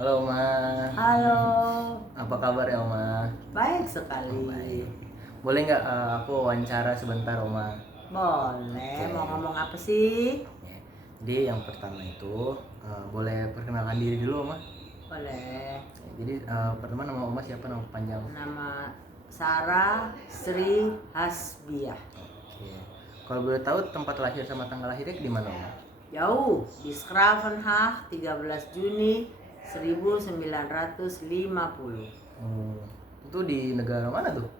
Halo Oma, Halo, apa kabar ya Oma? baik Oh, sekali. baik. Boleh nggak aku wawancara sebentar Oma? Boleh, Oke. mau ngomong apa sih? Ya. Jadi yang pertama itu boleh perkenalkan diri dulu Oma. Boleh. Ya, jadi pertama nama Oma siapa, nama panjang? Nama Sarah Sri Hasbiah. Oke. Kalau boleh tahu tempat lahir sama tanggal lahirnya di mana Oma? Jauh di Schravenhach 13 Juni 1950. Oh, itu di negara mana tuh?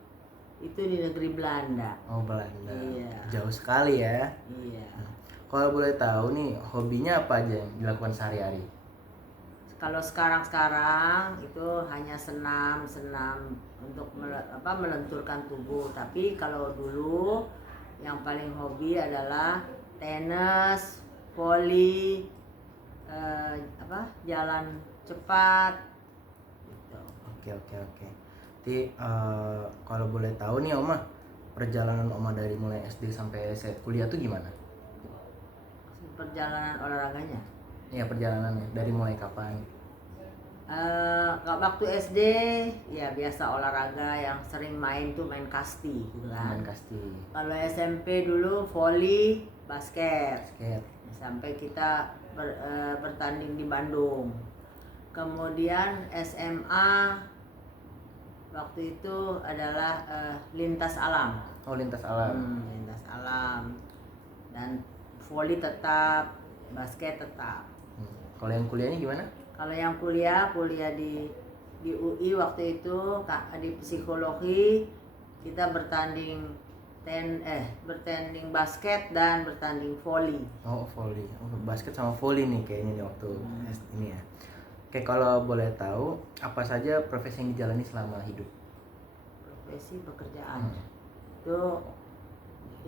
Itu di negeri Belanda. Oh, Belanda. Iya. Jauh sekali ya. Iya. Kalau boleh tahu nih, hobinya apa aja yang dilakukan sehari-hari? Kalau sekarang itu hanya senam untuk melenturkan tubuh. Tapi kalau dulu yang paling hobi adalah tenis, voli, jalan cepat gitu. Oke. Jadi kalau boleh tahu nih Oma, perjalanan Oma dari mulai SD sampai kuliah tuh gimana? Perjalanan olahraganya. Ya perjalanannya dari mulai kapan? Kalau waktu SD ya biasa olahraga yang sering main tuh main kasti gitu kan. Main kasti, Kalau SMP dulu voli, basket. basket. Sampai kita bertanding di Bandung. Kemudian SMA waktu itu adalah lintas alam. Oh, lintas alam. Lintas alam. Dan voli tetap, basket tetap. Kalau yang kuliahnya gimana? Kalau yang kuliah di UI waktu itu di psikologi kita bertanding basket dan bertanding voli. Oh, volley. Oh, basket sama volley nih kayaknya nih waktu ini ya. Oke, kalau boleh tahu apa saja profesi yang dijalani selama hidup? Profesi pekerjaan itu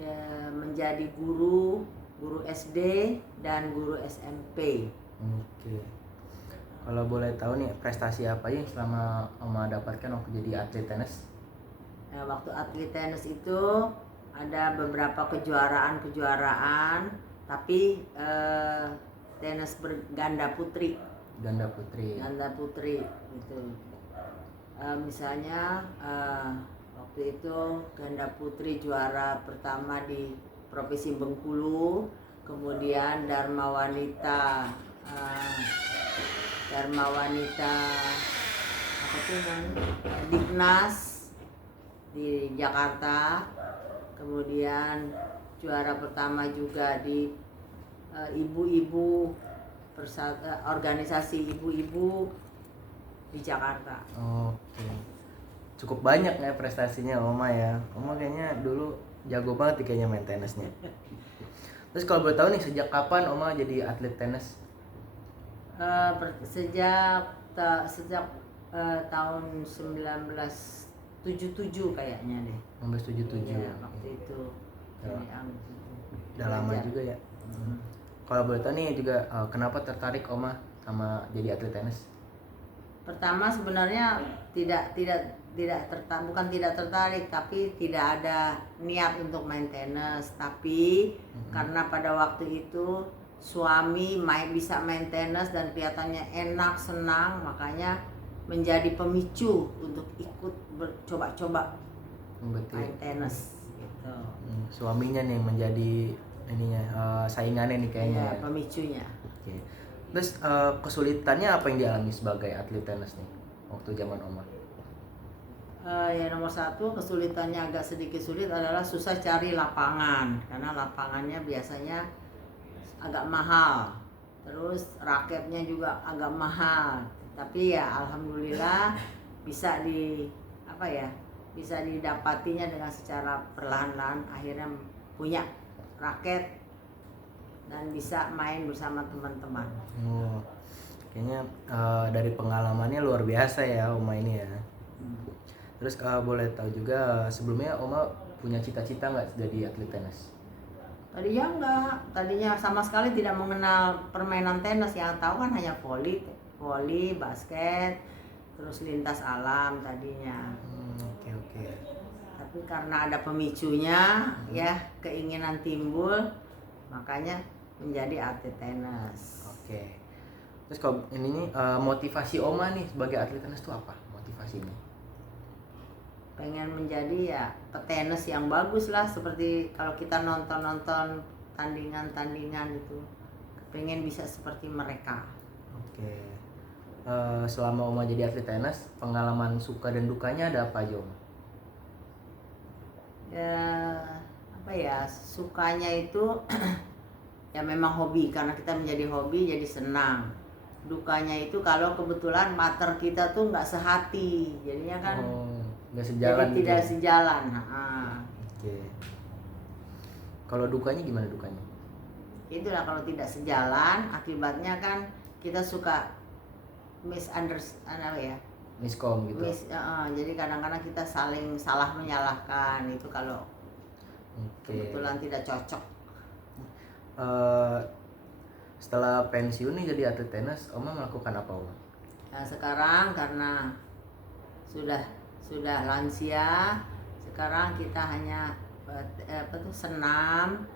ya, menjadi guru SD dan guru SMP. Oke. Kalau boleh tahu nih prestasi apa yang selama Oma dapatkan waktu jadi atlet tenis? Waktu atlet tenis itu ada beberapa kejuaraan, tapi tenis ganda putri. Ganda putri. Ganda putri gitu. Misalnya waktu itu ganda putri juara pertama di Provinsi Bengkulu, kemudian Dharma Wanita apa tuh Dignas di Jakarta, kemudian juara pertama juga di ibu-ibu organisasi ibu-ibu di Jakarta. Oke. Cukup banyak ya prestasinya Oma ya. Oma kayaknya dulu jago banget nih kayaknya main tenisnya. Terus kalau boleh tahu nih sejak kapan Oma jadi atlet tenis? Sejak tahun 1977 kayaknya deh. 1977. Ya, waktu itu. Ya. Jadi, Udah lama juga ya. Kalau boleh tahu nih juga kenapa tertarik Oma sama jadi atlet tenis? Pertama sebenarnya bukan tidak tertarik, tapi tidak ada niat untuk main tenis. Tapi karena pada waktu itu suami bisa main tenis dan kelihatannya enak, senang, makanya menjadi pemicu untuk ikut coba-coba main tenis gitu. Suaminya nih menjadi ininya saingannya nih kayaknya. Ya, pemicunya. Oke. Terus kesulitannya apa yang dialami sebagai atlet tenis nih waktu zaman Oma? Ya nomor satu kesulitannya agak sedikit sulit adalah susah cari lapangan, karena lapangannya biasanya agak mahal, terus raketnya juga agak mahal. Tapi ya alhamdulillah bisa didapatinya dengan secara perlahan-lahan, akhirnya punya raket dan bisa main bersama teman-teman. Oh, kayaknya dari pengalamannya luar biasa ya Oma ini ya. Terus boleh tahu juga sebelumnya Oma punya cita-cita nggak jadi atlet tenis? Tadinya enggak, tadinya sama sekali tidak mengenal permainan tenis. Yang tahu kan hanya voli, basket, terus lintas alam tadinya. Oke. Tapi karena ada pemicunya, ya keinginan timbul, makanya menjadi atlet tenis. Oke. Terus kalau ini nih motivasi Oma nih sebagai atlet tenis itu apa motivasinya? Pengen menjadi ya petenis yang bagus lah, seperti kalau kita nonton tandingan itu, pengen bisa seperti mereka. Oke. Selama Oma jadi atlet tenis, pengalaman suka dan dukanya ada apa aja Oma? Ya apa ya, sukanya itu ya memang hobi, karena kita menjadi hobi jadi senang. Dukanya itu kalau kebetulan mater kita tuh nggak sehati, jadinya kan Nggak sejalan jadi tidak gitu ya? sejalan. Oke. Kalau dukanya gimana dukanya? Itulah kalau tidak sejalan, akibatnya kan kita suka misunderstand, apa ya, Miskom gitu. jadi kadang-kadang kita saling salah menyalahkan, itu kalau Oke. kebetulan tidak cocok. Setelah pensiun nih jadi atlet tenis, Oma melakukan apa Oma? Nah, sekarang karena sudah lansia, sekarang kita hanya senam,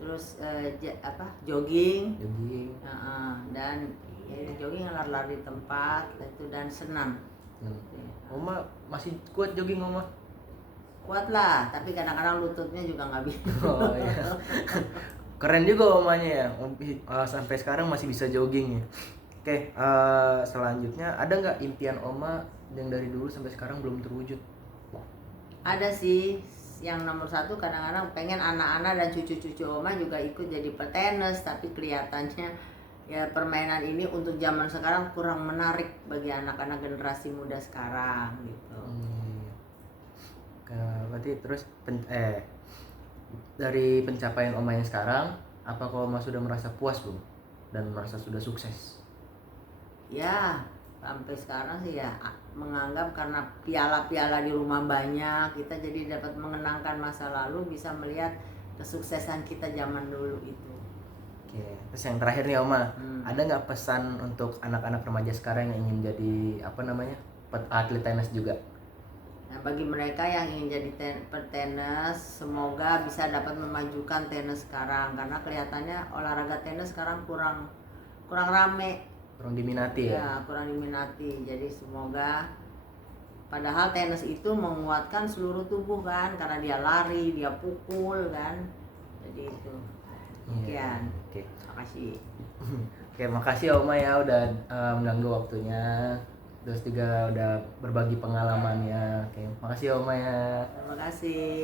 terus jogging, dan jogging, lari-lari di tempat itu, dan senam. Oma masih kuat jogging Oma? Kuat lah, tapi kadang-kadang lututnya juga nggak bisa. Oh iya. Keren juga Omanya ya, sampai sekarang masih bisa jogging ya. Oke, selanjutnya ada nggak impian Oma yang dari dulu sampai sekarang belum terwujud? Ada sih, yang nomor satu kadang-kadang pengen anak-anak dan cucu-cucu Oma juga ikut jadi petenis, tapi kelihatannya ya permainan ini untuk zaman sekarang kurang menarik bagi anak-anak generasi muda sekarang gitu. Berarti terus dari pencapaian Oma yang sekarang, apakah Oma sudah merasa puas belum dan merasa sudah sukses? Ya, sampai sekarang sih ya menganggap, karena piala-piala di rumah banyak, kita jadi dapat mengenangkan masa lalu, bisa melihat kesuksesan kita zaman dulu itu. Oke, terus yang terakhir nih Oma, ada nggak pesan untuk anak-anak remaja sekarang yang ingin jadi atlet tenis juga? Nah, bagi mereka yang ingin jadi petenis, semoga bisa dapat memajukan tenis sekarang, karena kelihatannya olahraga tenis sekarang kurang rame, kurang diminati ya? Kurang diminati. Jadi semoga, padahal tenis itu menguatkan seluruh tubuh kan, karena dia lari, dia pukul kan, jadi itu. Sekian. Oke. Makasih. Oke, makasih Oma ya udah mengganggu waktunya, terus juga udah berbagi pengalamannya. Oke, makasih Oma ya. Terima kasih.